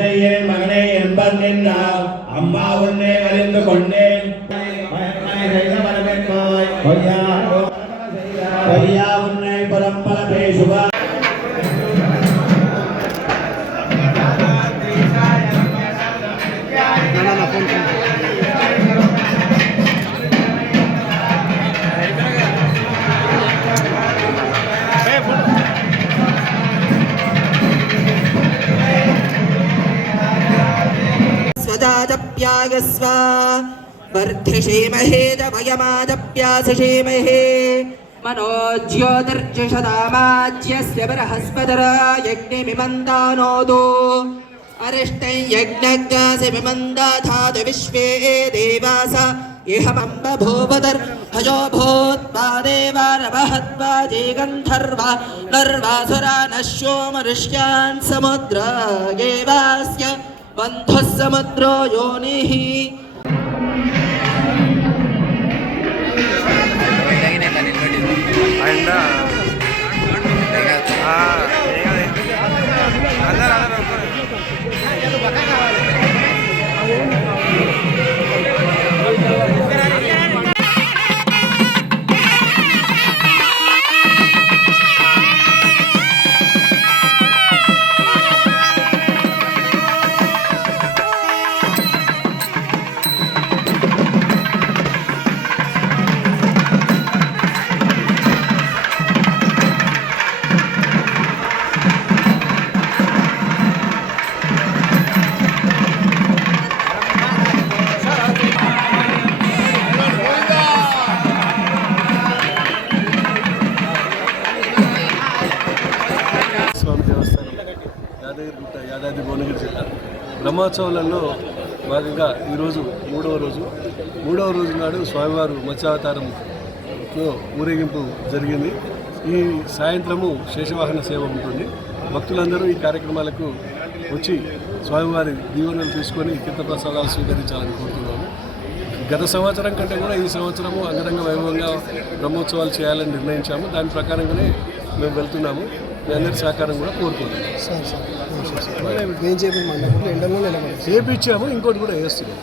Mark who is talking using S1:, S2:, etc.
S1: உன்னையே மகனே என்பர் நின்றார் அம்மா உன்னை அறிந்து கொண்டேன் பொய்யா உன்னை புறம்பல பேசுவார்
S2: वयमादप्यायस्व वर्धिषेमहे च वयमादप्यासिषेमहे मनो ज्योतिर्जुषतामाज्यस्य बृहस्पतरा यज्ञज्ञासि विमन्दाधातु विश्वे देवास इह मम्बभूपतर्हजो भूत्वादेवारवहत्वा जेगन्धर्वा नर्वासुरा नश्यो मनुष्यान् समुद्रायेवा एवास्य बन्धुः समुद्रो योनिः
S3: యాదగిరిగుట్ట యాదాద్రి భువనగిరి జిల్లా. బ్రహ్మోత్సవాలలో భాగంగా ఈరోజు మూడవ రోజు. మూడవ రోజు నాడు స్వామివారు మత్స్యావతారంతో ఊరేగింపు జరిగింది. ఈ సాయంత్రము శేషవాహన సేవ ఉంటుంది. భక్తులందరూ ఈ కార్యక్రమాలకు వచ్చి స్వామివారి దీవెనలు తీసుకొని తీర్థప్రసాదాలు స్వీకరించాలని కోరుతున్నాము. గత సంవత్సరం కంటే కూడా ఈ సంవత్సరము అంగరంగ వైభవంగా బ్రహ్మోత్సవాలు చేయాలని నిర్ణయించాము. దాని ప్రకారంగానే మేము వెళ్తున్నాము. మీ అందరి సహకారం కూడా కోరుకుంటున్నాం.
S4: Sir sir sir. ఏం మండపంలో ఎండలో నిలబడి
S3: చేపించాము ఇంకోటి కూడా వేస్తున్నాం.